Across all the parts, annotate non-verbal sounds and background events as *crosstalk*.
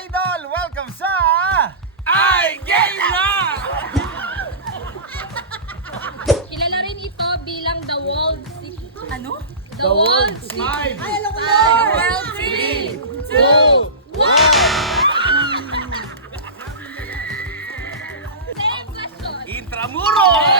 Idol! Welcome sa... I gay na! *laughs* Kilala rin ito bilang The World City. Ano? The, the World City. Ay, alam ko na! The World City. Two. One. *laughs* *laughs* Same question. Intramuros!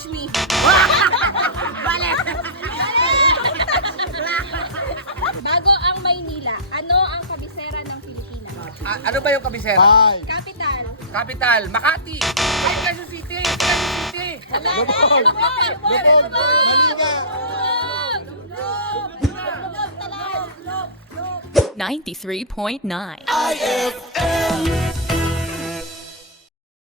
touch me. Bale. Bago ang Maynila, ano ang kabisera ng Pilipinas? Uh, ano ba yung kabisera? Bye. Capital. Capital, Makati. Ay, Quezon City. Quezon City. Wala, wala, wala, wala, 93.9 IFM